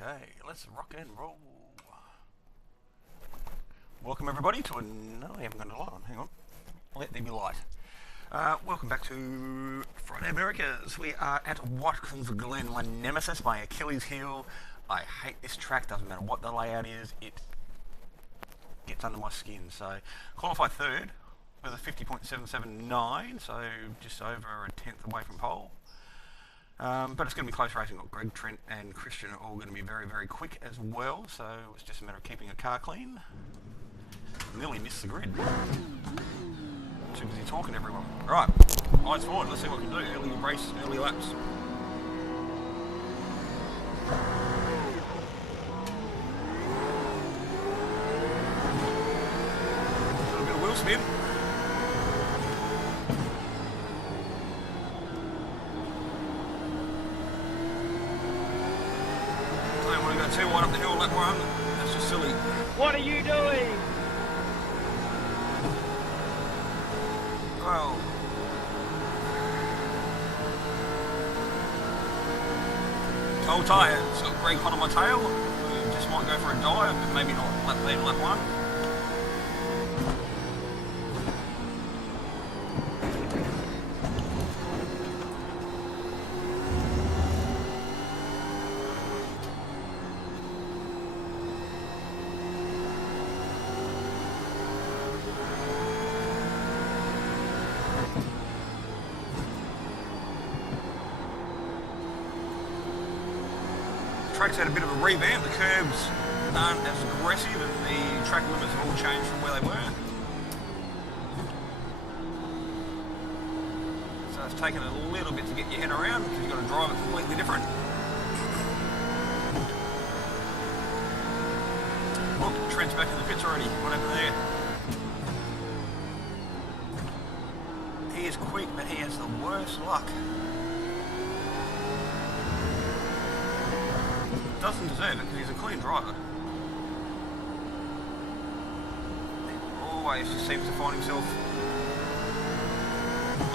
Okay, let's rock and roll. Welcome everybody to no, I haven't got a light on, hang on. Let there be light. Welcome back to Friday Americas. We are at Watkins Glen, my nemesis, my Achilles heel. I hate this track, doesn't matter what the layout is, it gets under my skin. So, qualified third with a 50.779, so just over a tenth away from pole. But it's going to be close racing. Got Greg, Trent and Christian are all going to be very, very quick as well, so it's just a matter of keeping a car clean. Nearly missed the grid. Too busy talking to everyone. Right, eyes forward, let's see what we can do. Early race, early laps. A little bit of wheel spin. Don't want to go too wide up the hill, lap one. That's just silly. What are you doing? Well, cold tyre, it's got Greg hot on my tail. We just might go for a dive, but maybe not lap lead, lap one. Track's had a bit of a revamp. The curbs aren't as aggressive and the track limits have all changed from where they were. So it's taken a little bit to get your head around because you've got to drive it completely different. Look, Trent's back in the pits already. What happened there? He is quick, but he has the worst luck. Doesn't deserve it because he's a clean driver. He always just seems to find himself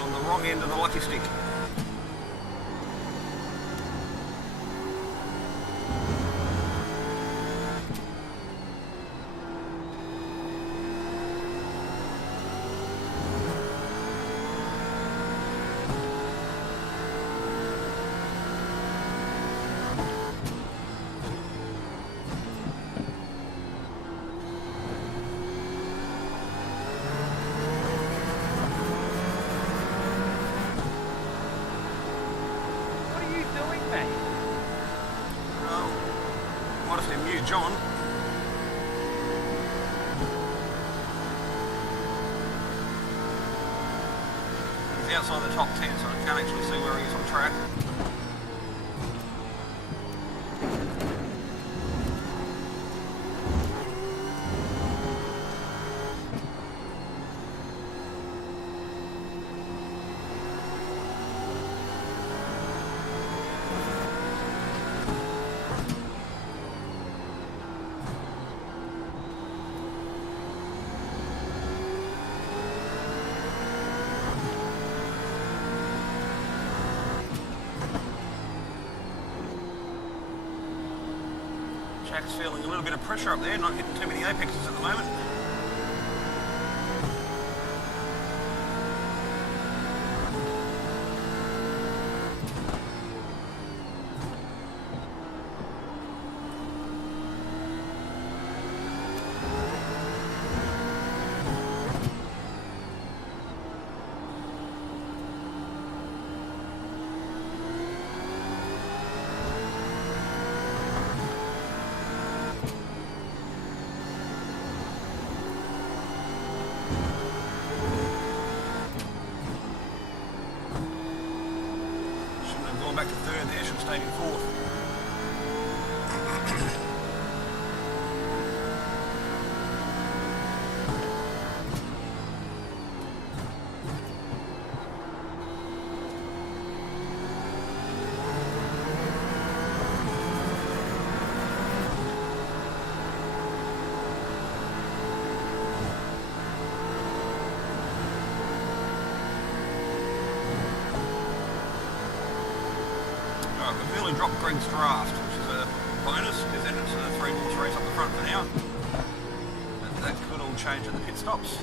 on the wrong end of the lucky stick. John. He's outside the top 10, so I can't actually see where he is on track. Jack's feeling a little bit of pressure up there, not hitting too many apexes at the moment. Back to third there, should stay in fourth. We've nearly dropped Greg's draft, which is a bonus, because then it's a 3-horse race up the front for now. But that could all change at the pit stops.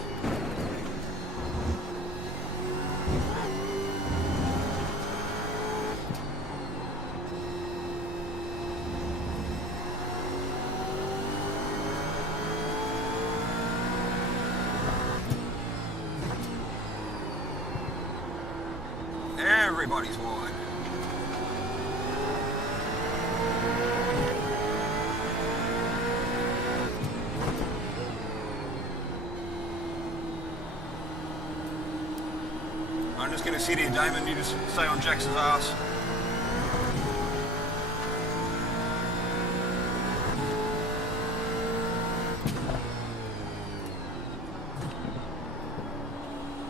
Everybody's wide. I'm just going to sit here, Damon. You just stay on Jackson's ass.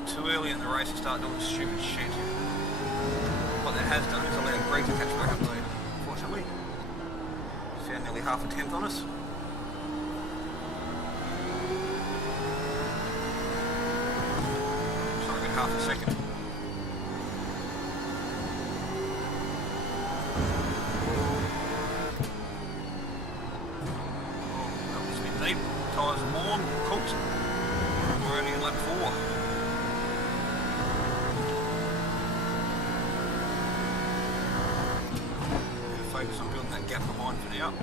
Too early in the race to start doing stupid shit. What that has done is allowed Greg to catch back up though, unfortunately. Found nearly half a tenth on us. Sorry, about half a second. Oh, that was a bit deep. Tyres are warm, cooked. We're only in lap 4. Focus on building that gap behind for now.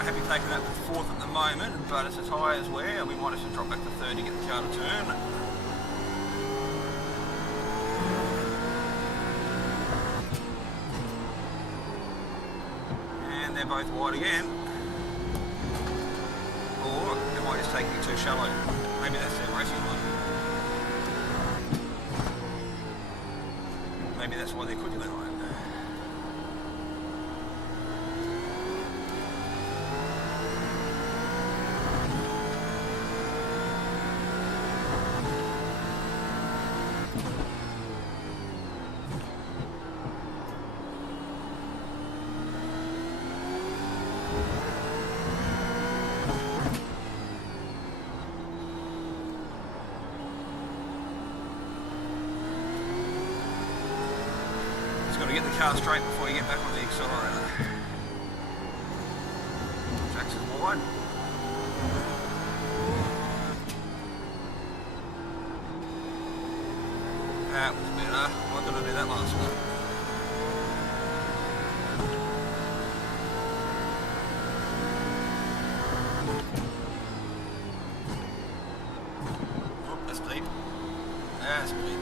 Happy taking that to 4th at the moment, but as the tyres wear, we might have to drop back to 3rd to get the car to turn. And they're both wide again. Or they might just take it too shallow. Maybe that's their racing line. Maybe that's why they're quicker than I am. Got to get the car straight before you get back on the accelerator. Jackson's wide. That was better. Why did I do that last one? Oh, that's deep. That's deep.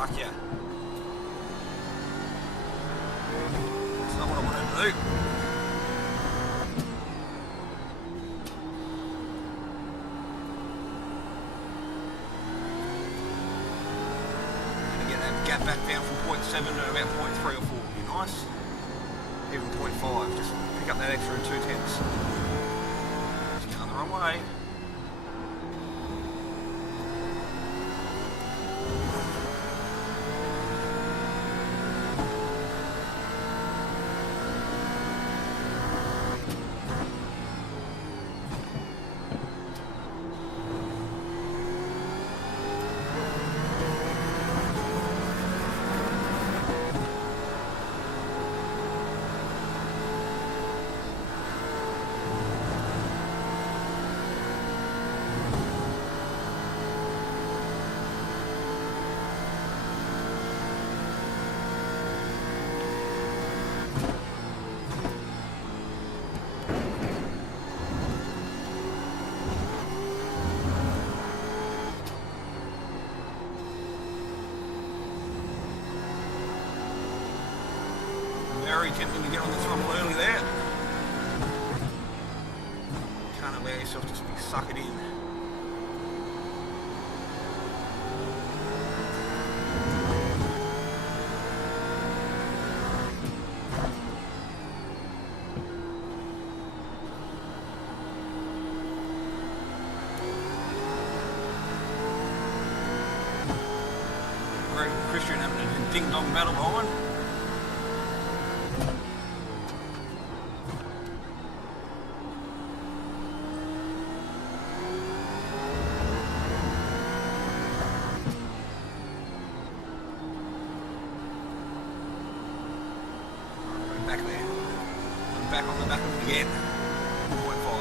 Fuck yeah. That's not what I want to do. Gonna get that gap back down from 0.7 to about 0.3 or 4 would be nice. Even 0.5, just pick up that extra 2 tenths. It's going the wrong way. early there. Can't allow yourself to be suckered in. Christian having a ding-dong battle behind. Back there. I'm back on the back of it again. 1.5.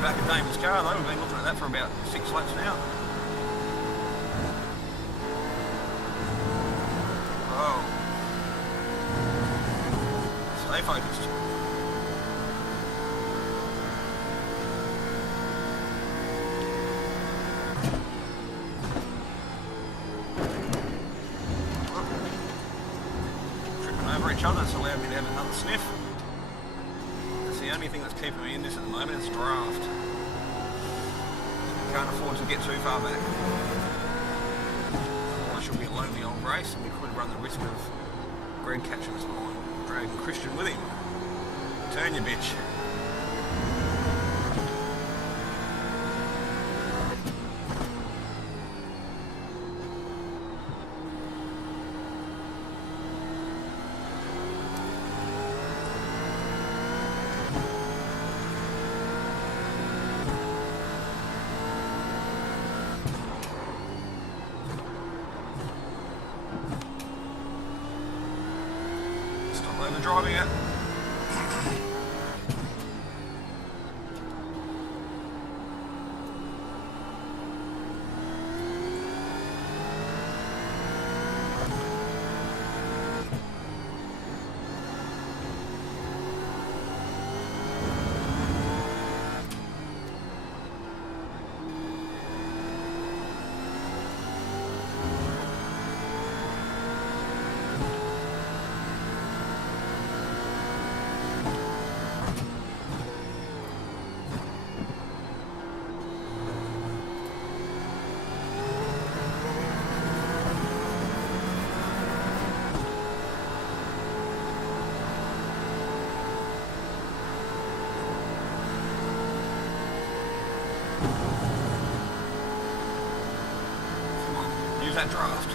Back of Damon's car though, we've been looking at that for about 6 laps now. Oh. Stay focused. Tripping over each other, it's allowed me to have another sniff. The only thing that's keeping me in this at the moment is draft. Can't afford to get too far back. Otherwise she'll be a lonely old race and we could run the risk of Greg catching us behind, dragging Christian with him. Turn you bitch. Over driving it. Use that draft.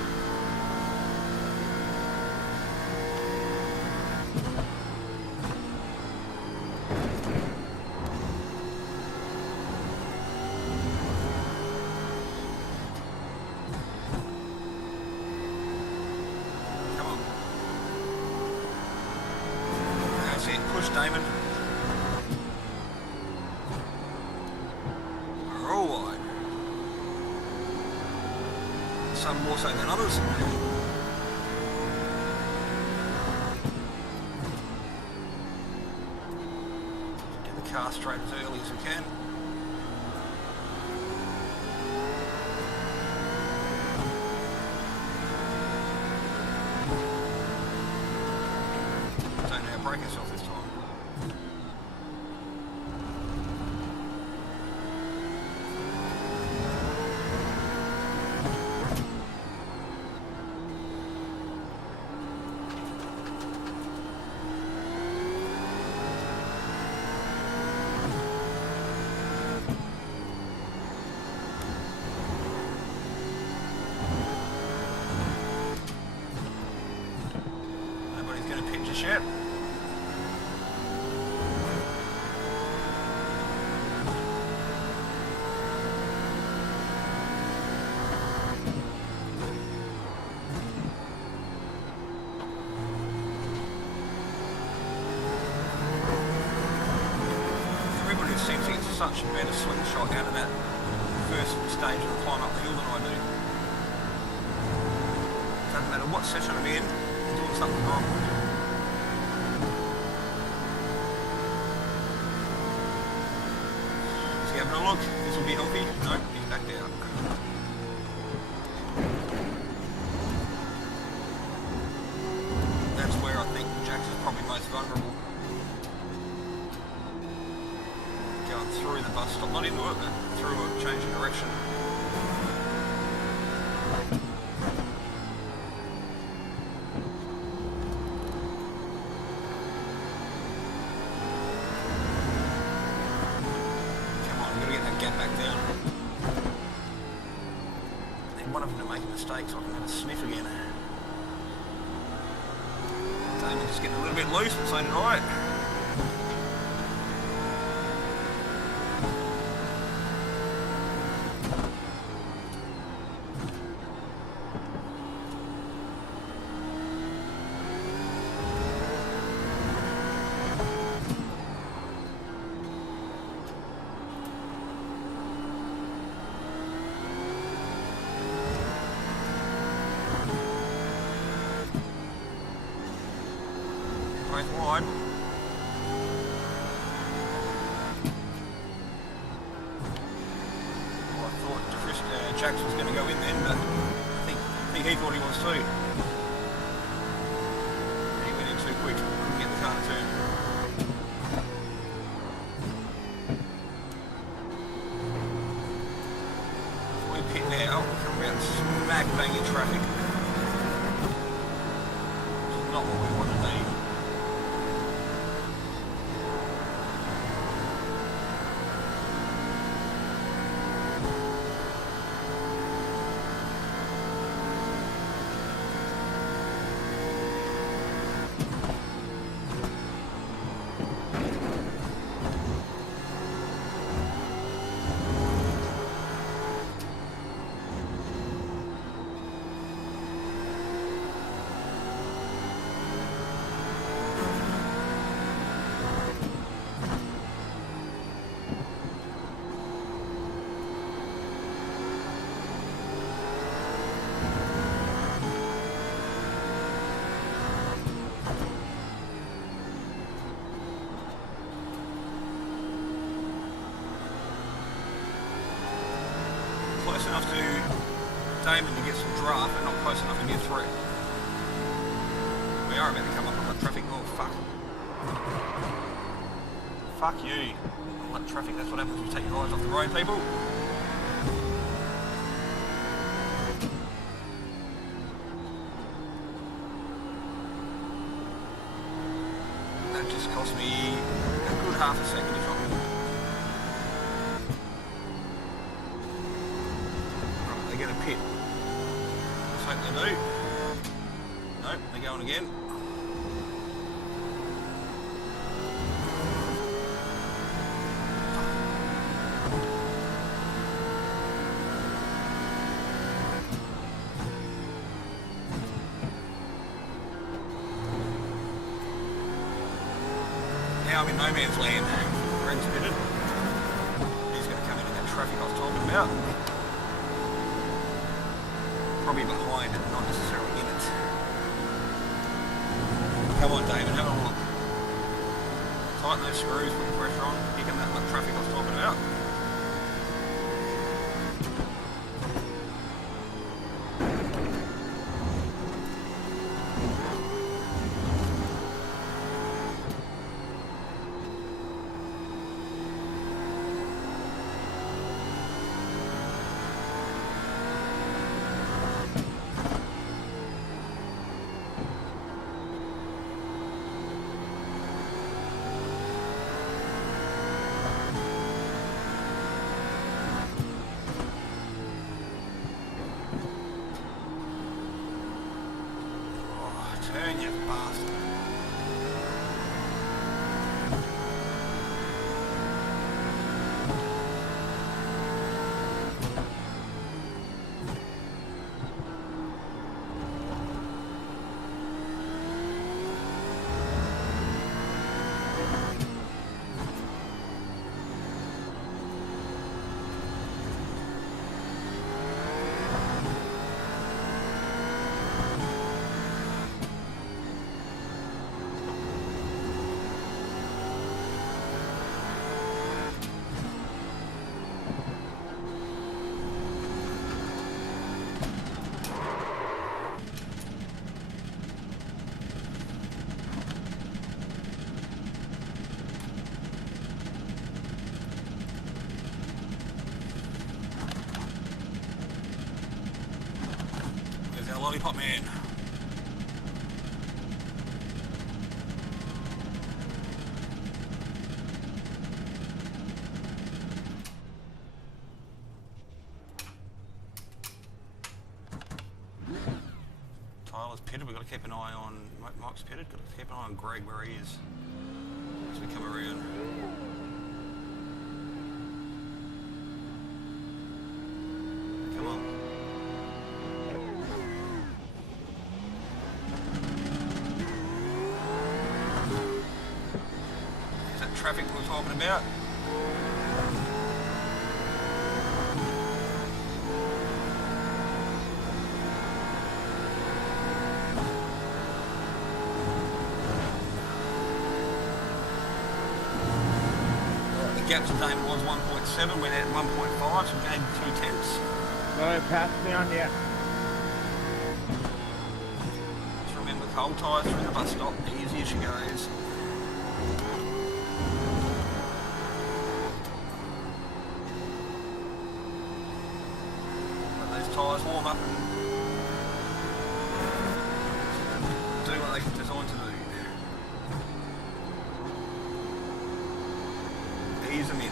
Come on. That's it. Push, Damon. All wide. Some more so than others. Get the car straight as early as we can. Don't know how to brake yourself this time. Shit. such a better slingshot out of that first stage of the climb up the hill than I do. Doesn't matter what session I'm in, I'm doing something wrong. Is he having a look? This will be healthy? No, he's back down. That's where I think Jax is probably most vulnerable. Going through the bus stop, not into it, but through it, changing direction. Come on, we've got to get that gap back down. And one of them to make a mistake so I can have a sniff again. Damon just getting a little bit loose, but so did I. Both wide. Well, I thought Jax was going to go in then, but I think he thought he was too. He went in too quick, couldn't get the car to turn. We pit now, come around smack bang in traffic. Which is not what we want to be. Close enough to Damon to get some draft, but not close enough to be a threat. We are about to come up on that traffic. Oh, fuck. Fuck you. On that traffic, that's what happens when you take your eyes off the road, people. That just cost me a good half a second, if not more. They're going to pit. Let's hope they do. Nope, they're going again. Now I'm in no man's land. Greg's pitted. He's going to come into that traffic I was talking about. Probably behind it, not necessarily in it. Come on, David, have a look. Tighten those screws, put the pressure on, pick up that much traffic I was talking about. Turn, you bastard. Lollipop Man. Tyler's pitted, we've got to keep an eye on... Mike's pitted, got to keep an eye on Greg where he is as we come around. Come on. Is that traffic we're talking about? Gap today was 1.7, we're at 1.5, so we gained 2/10. No, pass me on yet. Just remember, cold tyres through the bus stop, easy as she goes. Let those tyres warm up and do what they're designed to do. Ease them in.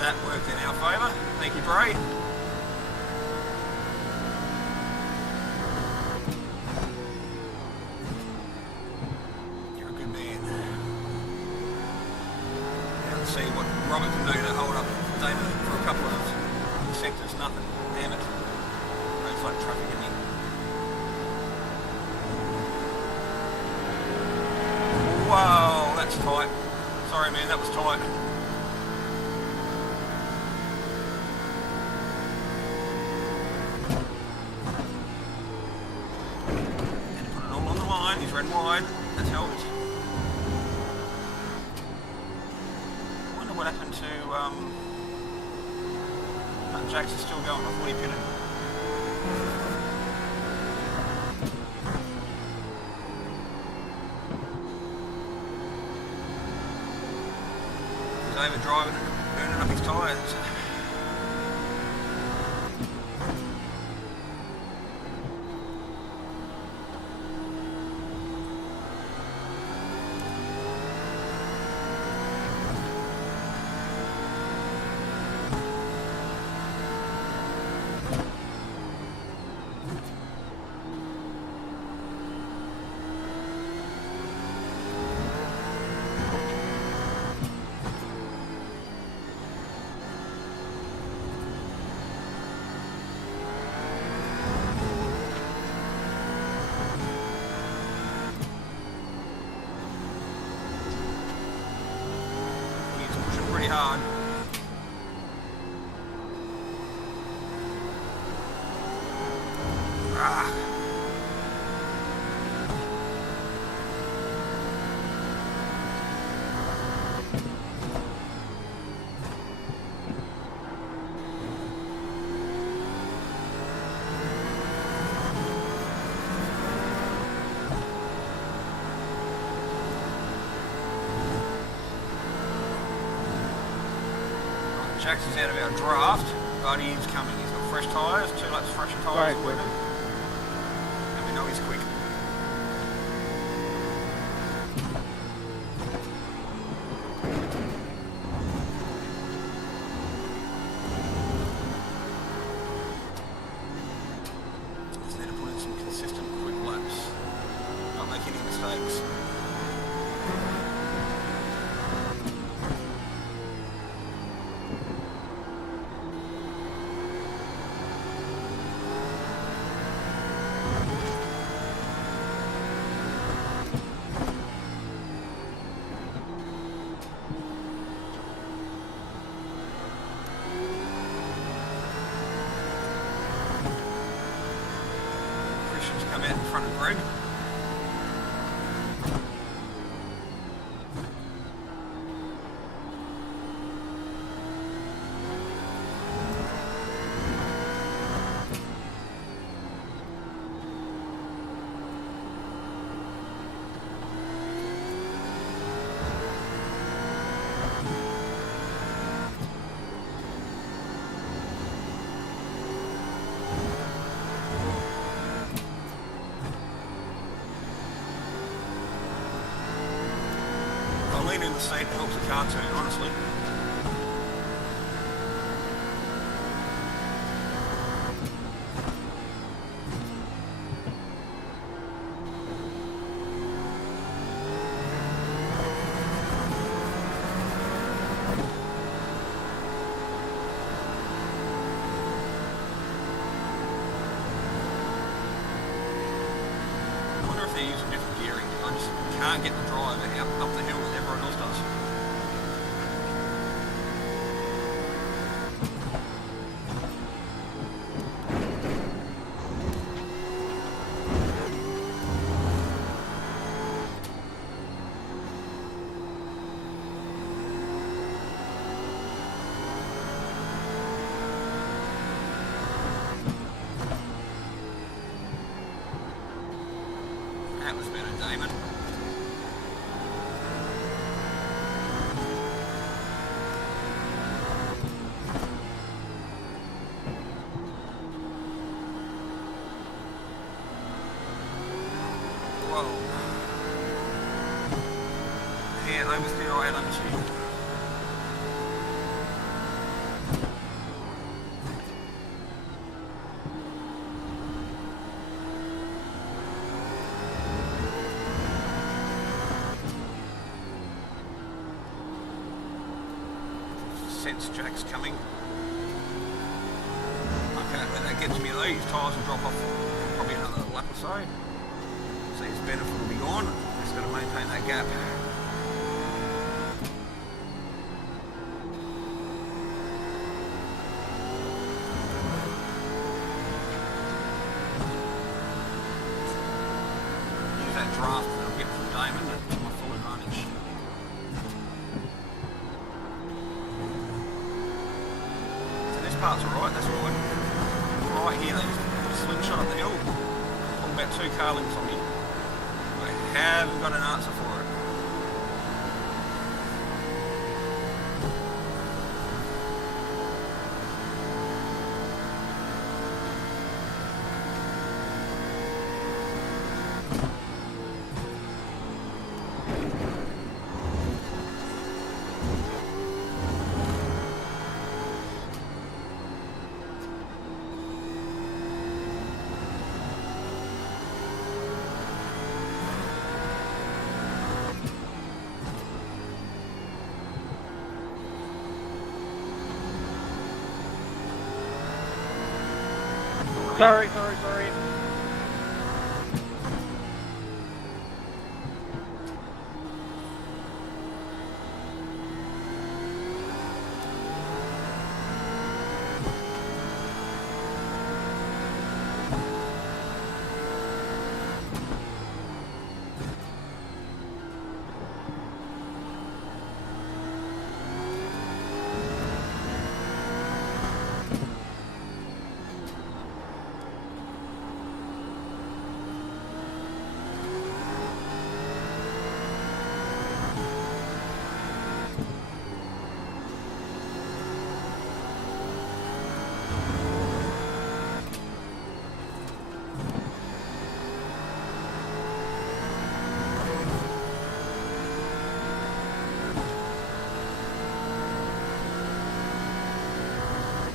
That worked in our favour. Thank you, Bray. You're a good man. Now let's see what Robert can do to hold up Damon for a couple of sectors. Nothing. Damn it. Road flood traffic in here. Wow, that's tight. Sorry, man, that was tight. He's red wide, that's helped. I wonder what happened to Jax is still going, I thought he pitted. He's overdriving and burning up his tyres. Pretty hard. Jax is out of our draft, but he's coming. He's got fresh tyres, 2 laps fresher tyres. Right, and we know he's quick. Just need to put in some consistent quick laps. Not make any mistakes. lean in the seat helps the car turn, honestly. They're using different gearing. I just can't get the drive up the hill that everyone else does. That was better, Damon. Whoa. Yeah, oversteer right under you. Sense Jack's coming. Okay, when that gets me though, his tyres will drop off probably another lap or so. So his benefit will be gone. Just got to maintain that gap. Use that draft that I'm getting from Damon to my full advantage. Parts are right, that's right. Right here, they just put a slingshot up the hill. Talking about 2 car lengths on me. I haven't got an answer for it. Sorry.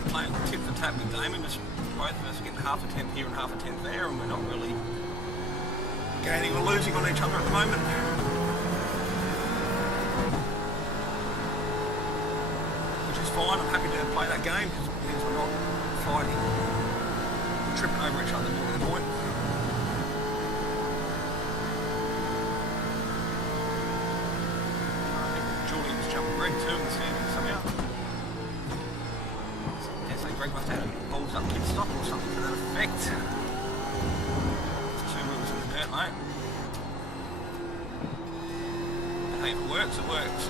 Playing tit for tat with Damon, just both of us are getting half a tenth here and half a tenth there, and we're not really gaining or losing on each other at the moment. Which is fine, I'm happy to play that game because it means we're not fighting and tripping over each other more to the point. I think Julian's jumped Greg too in the standings somehow. Greg must have had a balls up pit stop or something to that effect. 2 wheels in the dirt, mate. But hey, if it works, it works.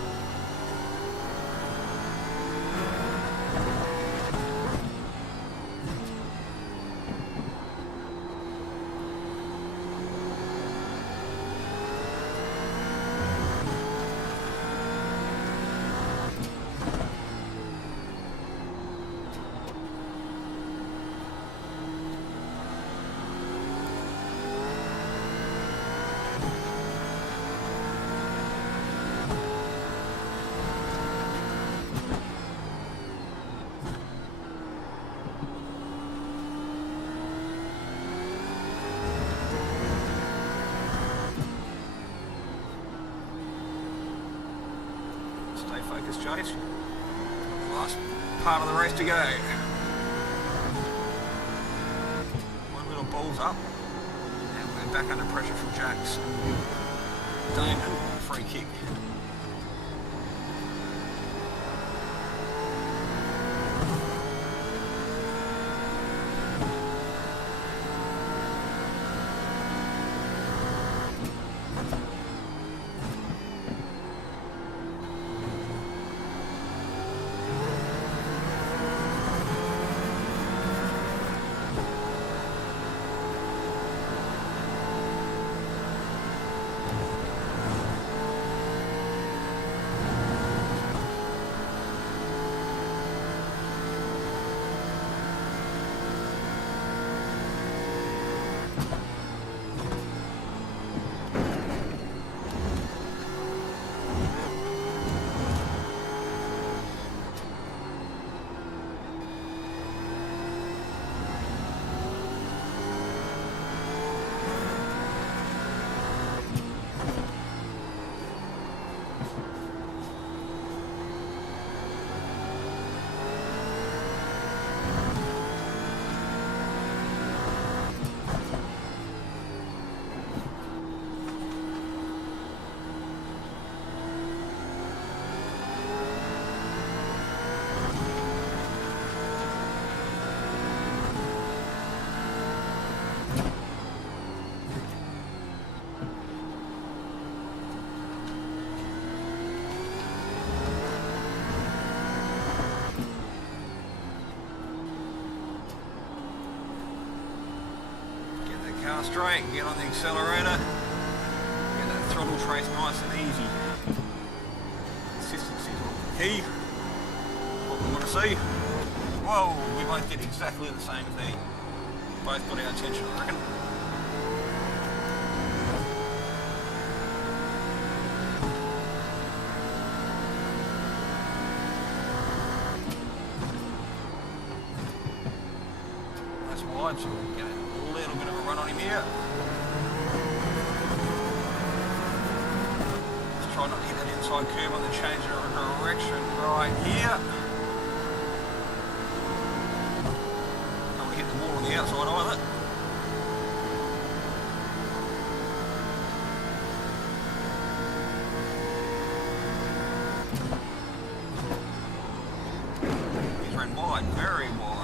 Stay focused, Chase. Last part of the race to go. One little balls up. And we're back under pressure from Jax. Damon, free kick. Car straight, get on the accelerator, get that throttle trace nice and easy. Consistency is the key. What we want to see. Whoa, we both did exactly the same thing. Both got our attention, I reckon. That's wide, so we'll get a little bit of a run on him here. Just try not to hit that inside curve on the change of direction right here. Don't want to hit the wall on the outside either. He's run wide, very wide.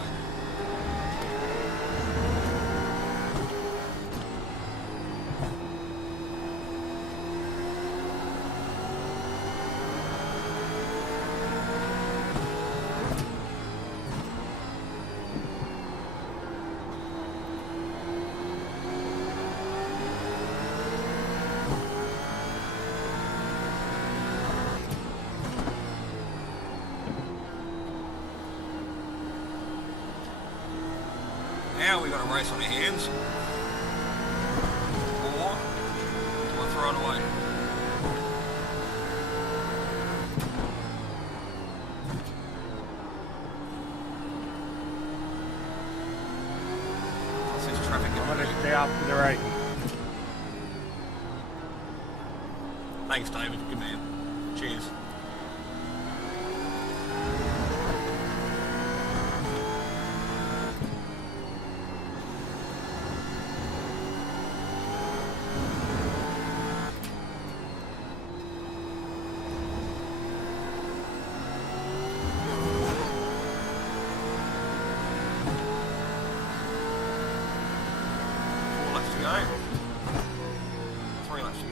Now we got a race on our hands. Or do I throw it away? There's traffic I'm going going to stay off to the right. Thanks, David. Good man. Cheers. Go. 3 laps to go.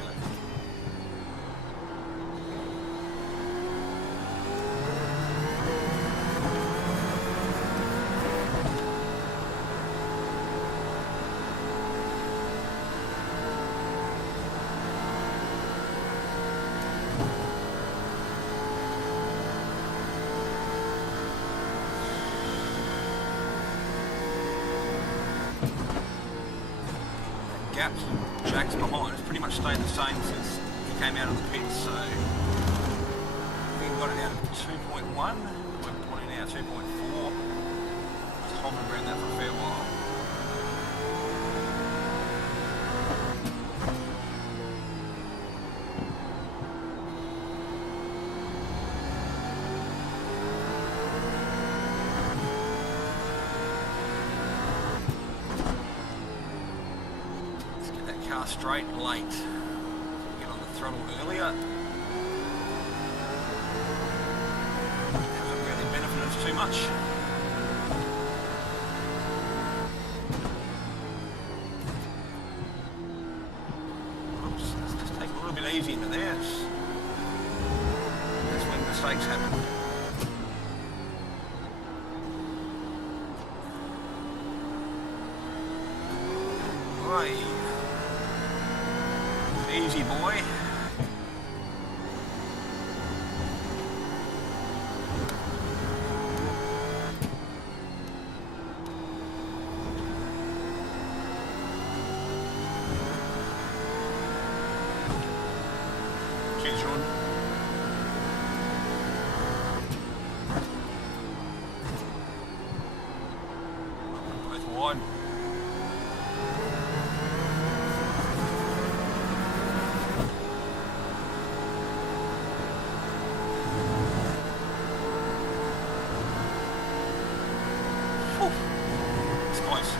Gap Jack's behind. It's pretty much stayed the same since he came out of the pits, so I think we got it down to 2.1. We're putting now 2.4. Just hovering around that for a fair while. car straight late. Get on the throttle earlier. Hasn't really benefited us too much. Oops, let's just take a little bit easy into this. That's when mistakes happen. Right. Easy boy. Cheers, Jordan. Both wide. It's close.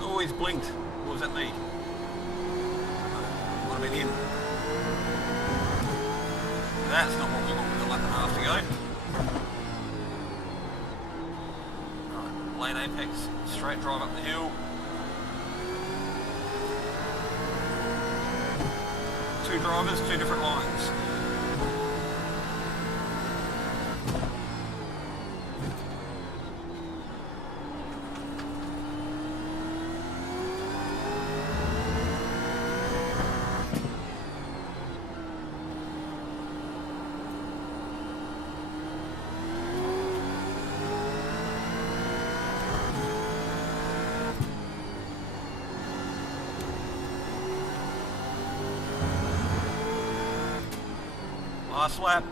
Oh, he's blinked. What was that me? Might have been him. That's not what we want with a lap and a half to go. Right, lane apex, straight drive up the hill. Two drivers, two different lines. Last lap,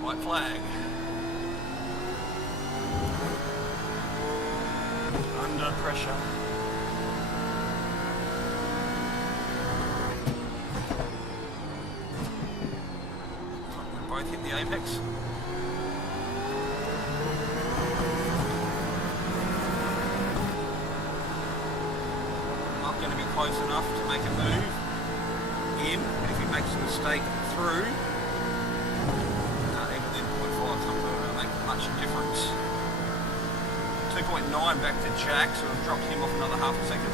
white flag. Under pressure. We both hit the apex. Not going to be close enough to make a move in. If he makes a mistake through, much difference. 2.9 back to Jack, so we've dropped him off another half a second.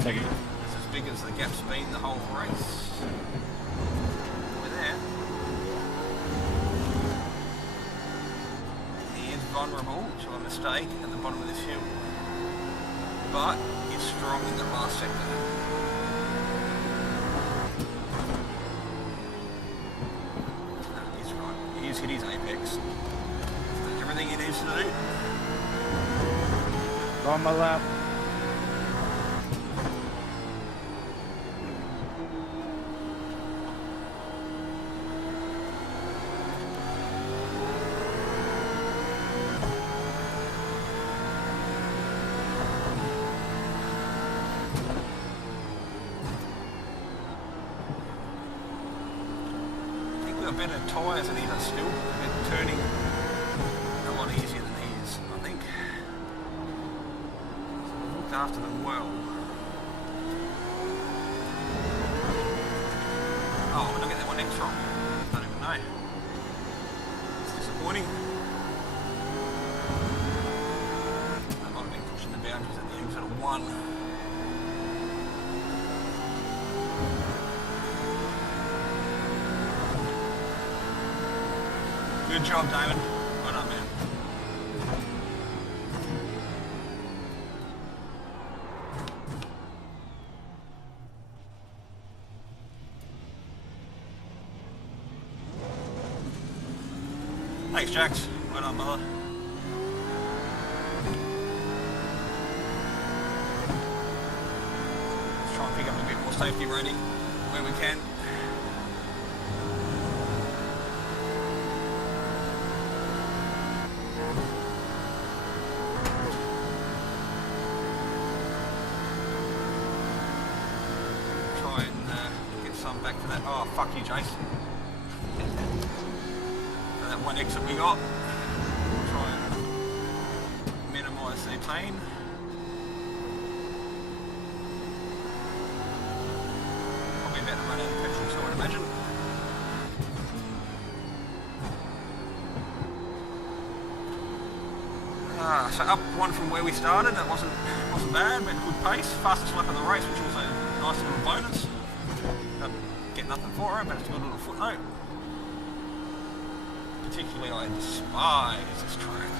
Thank you. That's as big as the gap's been the whole race. We're there. He is vulnerable to a mistake at the bottom of this hill, but he's strong in the last sector. No, he's right. He's hit his apex. Everything he needs to do. On my lap. I think we've got better tyres than he does still. We're turning a lot easier than he is, I think. So we've looked after them well. Oh, we're not getting that one X wrong. Don't even know. It's disappointing. I might have been pushing the boundaries at the exit of one. Good job, David. Well done, man. Thanks, Jax. Well done, brother. Let's try and pick up a bit more safety rating where we can. back for that. Oh, fuck you, Jace. For that one exit we got. Try and minimise the pain. Probably about to run out of petrol, so I'd imagine. So up one from where we started. That wasn't bad. We had a good pace. Fastest lap of the race, which was a nice little bonus. Don't get nothing for it, but it's a good little footnote. Particularly, I despise this track.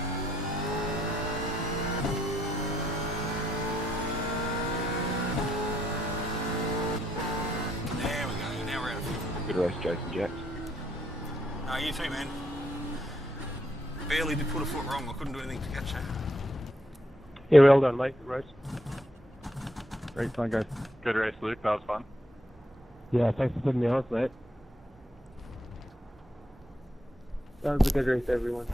There we go. Now we're out of fuel. Good race, Jason Jacks. No, you too, man. Barely did put a foot wrong. I couldn't do anything to catch her. Yeah, well done, mate. Good race. Great fun, guys. Good race, Luke. That was fun. Yeah, thanks for putting me on, mate. That was a good race, everyone.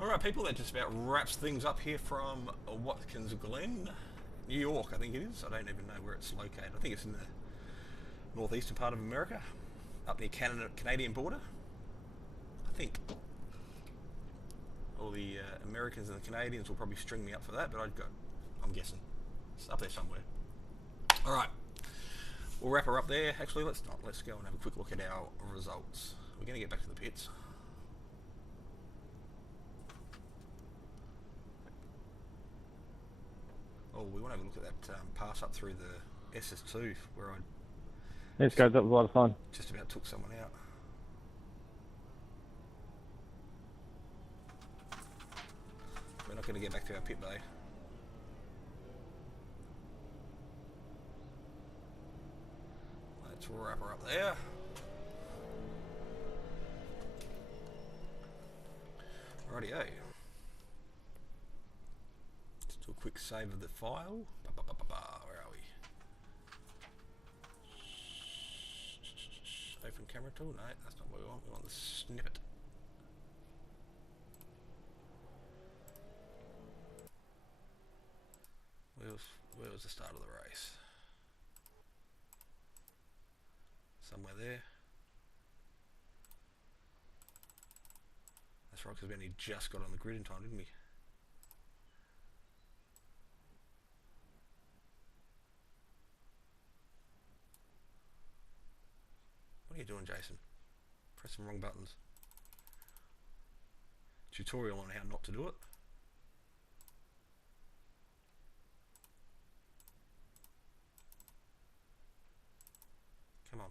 Alright, people, that just about wraps things up here from Watkins Glen, New York, I think it is. I don't even know where it's located. I think it's in the northeastern part of America, up near Canadian border, I think. All the Americans and the Canadians will probably string me up for that, but I'm guessing it's up there somewhere. All right, we'll wrap her up there. Actually, let's not. Let's go and have a quick look at our results. We're going to get back to the pits. Oh, we want to have a look at that pass up through the SS2 where I Thanks, guys. That was a lot of fun. just about took someone out. We're not going to get back to our pit bay. Let's wrap her up there. Rightio. Let's do a quick save of the file. Where are we? Open camera tool? No, that's not what we want. We want the snippet. Where was the start of the race? Somewhere there. That's right, because we only just got on the grid in time, didn't we? What are you doing, Jason? Press some wrong buttons. Tutorial on how not to do it. Come on.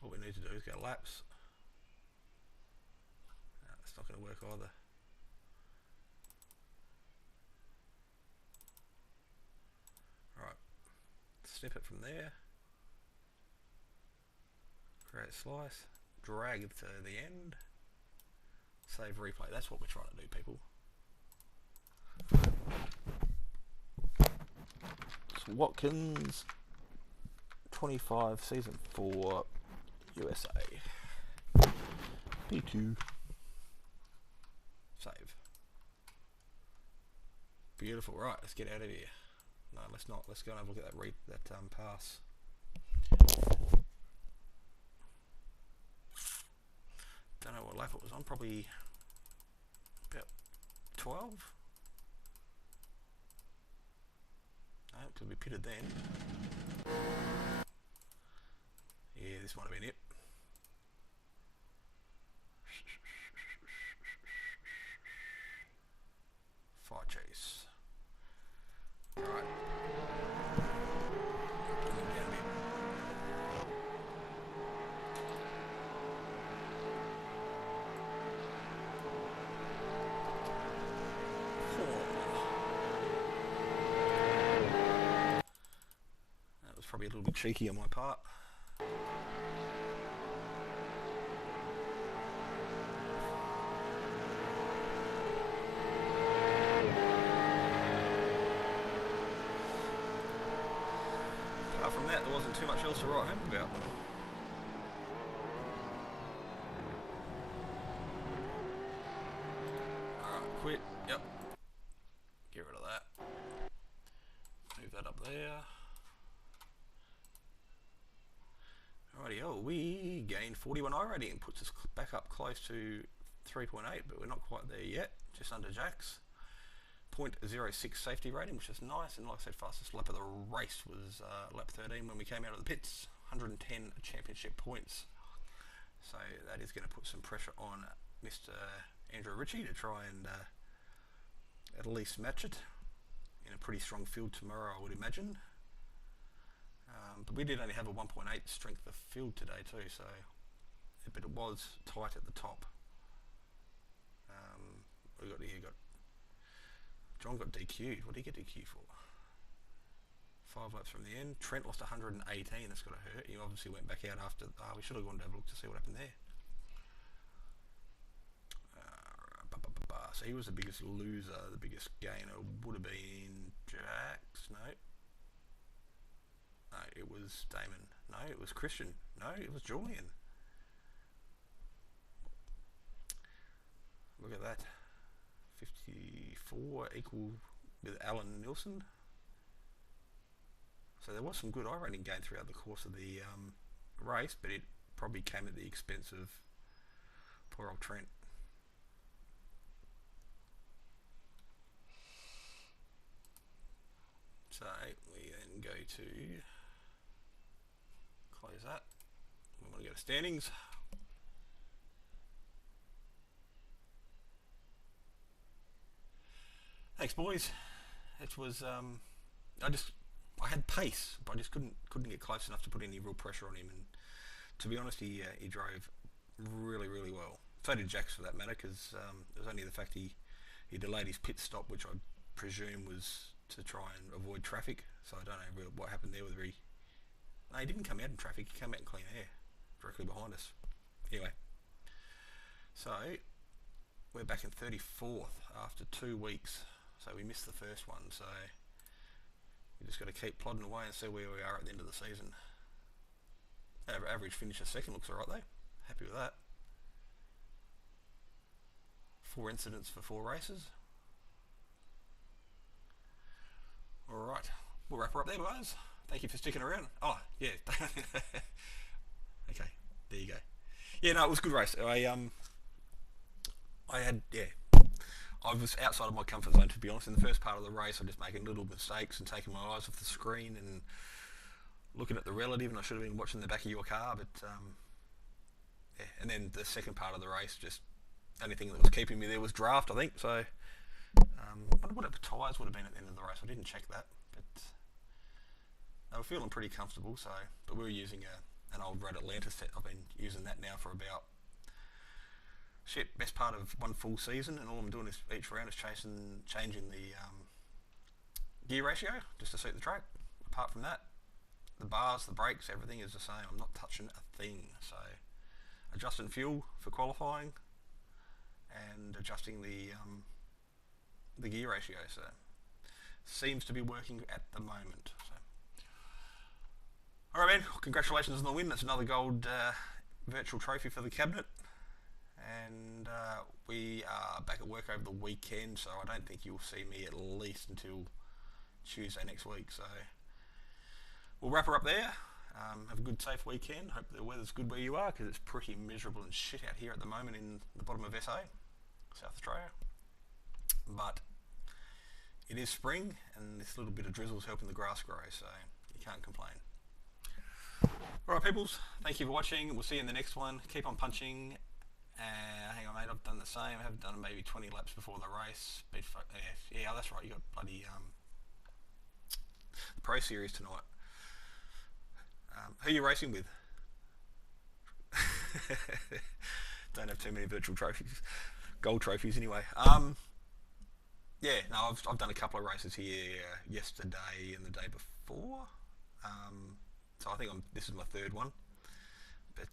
What we need to do is go laps. No, that's not going to work either. Right. Snip it from there. Create a slice. Drag it to the end. Save replay. That's what we're trying to do, people. Watkins 25 season 4 USA P2 save. Beautiful. Right, let's get out of here. No, let's not. Let's go and have a look at that pass. Don't know what lap it was on. Probably about 12. No, because we pitted then. Yeah, this might have been it. Fire chase. Alright. Down a bit. That was probably a little bit cheeky on my part. Apart from that, there wasn't too much else to write home about. Alright, quit. Yep. Get rid of that. hell, we gained 41 iRating and puts us back up close to 3.8, but we're not quite there yet, just under Jack's. 0.06 safety rating, which is nice, and like I said, fastest lap of the race was lap 13 when we came out of the pits. 110 championship points. So that is going to put some pressure on Mr. Andrew Ritchie to try and at least match it in a pretty strong field tomorrow, I would imagine. But we did only have a 1.8 strength of field today too, so but it was tight at the top. John got DQ'd. What did he get DQ'd for? 5 laps from the end. Trent lost 118. That's got to hurt. He obviously went back out after. We should have gone to have a look to see what happened there. So he was the biggest loser. The biggest gainer would have been Jax. No, it was Damon. No, it was Christian. No, it was Julian. Look at that. 54 equal with Alan Nilsson. So there was some good iRating gain throughout the course of the race, but it probably came at the expense of poor old Trent. So we then go to close that. We want to go to standings. Thanks, boys. It was I had pace, but I just couldn't get close enough to put any real pressure on him. And to be honest, he drove really well. So did Jax for that matter, because it was only the fact he delayed his pit stop, which I presume was to try and avoid traffic. So I don't know what happened there. Whether he didn't come out in traffic. He came out in clean air directly behind us. Anyway, so we're back in 34th after 2 weeks. So we missed the first one, so we just got to keep plodding away and see where we are at the end of the season. Our average finish of second looks alright though. Happy with that. 4 incidents for 4 races. Alright, we'll wrap her up there, guys. Thank you for sticking around. Oh, yeah. Okay, there you go. Yeah, no, it was a good race. I was outside of my comfort zone, to be honest. In the first part of the race, I was just making little mistakes and taking my eyes off the screen and looking at the relative, and I should have been watching the back of your car. But yeah, and then the second part of the race, just only thing that was keeping me there was draft, I think. So I wonder what the tyres would have been at the end of the race. I didn't check that, but they were feeling pretty comfortable. So, but we were using an old Red Atlanta set. I've been using that now for about best part of 1 full season, and all I'm doing is each round is changing the gear ratio just to suit the track. Apart from that, the bars, the brakes, everything is the same. I'm not touching a thing. So adjusting fuel for qualifying and adjusting the gear ratio. So seems to be working at the moment. So all right, man. Congratulations on the win. That's another gold virtual trophy for the cabinet. And we are back at work over the weekend, so I don't think you'll see me at least until Tuesday next week. So we'll wrap her up there. Have a good, safe weekend. Hope the weather's good where you are, because it's pretty miserable and shit out here at the moment in the bottom of SA, South Australia. But it is spring, and this little bit of drizzle is helping the grass grow, so you can't complain. Alright, peoples, thank you for watching. We'll see you in the next one. Keep on punching. Hang on, mate, I've done the same. I have done maybe 20 laps before the race. Yeah, that's right, you got bloody the Pro Series tonight. Who are you racing with? Don't have too many virtual trophies. Gold trophies anyway. Yeah, no, I've done a couple of races here yesterday and the day before. So I think this is my 3rd one. But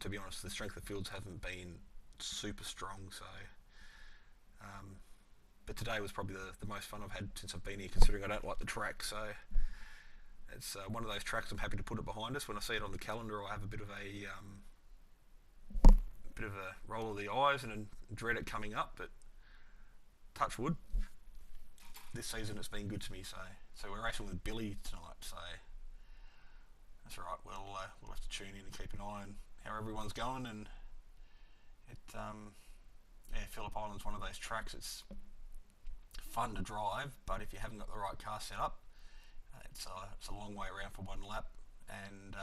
to be honest, the strength of fields haven't been super strong. So, but today was probably the most fun I've had since I've been here, considering I don't like the track. So it's one of those tracks I'm happy to put it behind us. When I see it on the calendar, I have a bit of a roll of the eyes and dread it coming up. But touch wood, this season it's been good to me. So we're racing with Billy tonight. So That's right. We'll have to tune in and keep an eye on how everyone's going. And Phillip Island's one of those tracks. It's fun to drive, but if you haven't got the right car set up, it's a long way around for one lap, and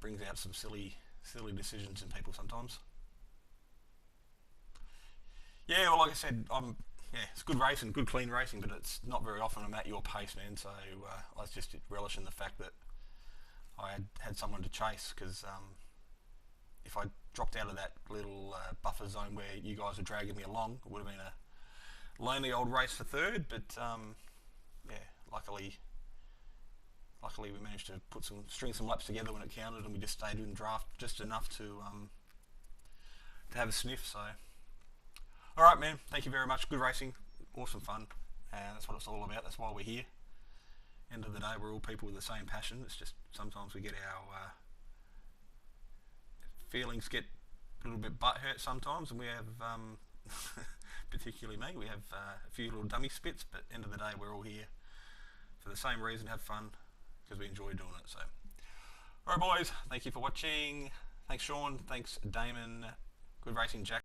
brings out some silly decisions in people sometimes. Yeah, well, like I said, it's good racing, good clean racing, but it's not very often I'm at your pace, man. So I was just relishing the fact that I had someone to chase, because if I dropped out of that little buffer zone where you guys are dragging me along, it would have been a lonely old race for third. But luckily we managed to string some laps together when it counted, and we just stayed in draft just enough to have a sniff. So, all right, man. Thank you very much. Good racing, awesome fun, and that's what it's all about. That's why we're here. End of the day, we're all people with the same passion. It's just sometimes we get our feelings get a little bit butthurt sometimes, and we have, particularly me, we have a few little dummy spits. But end of the day, we're all here for the same reason, have fun, because we enjoy doing it. So, alright boys, thank you for watching. Thanks Sean, thanks Damon, good racing Jack.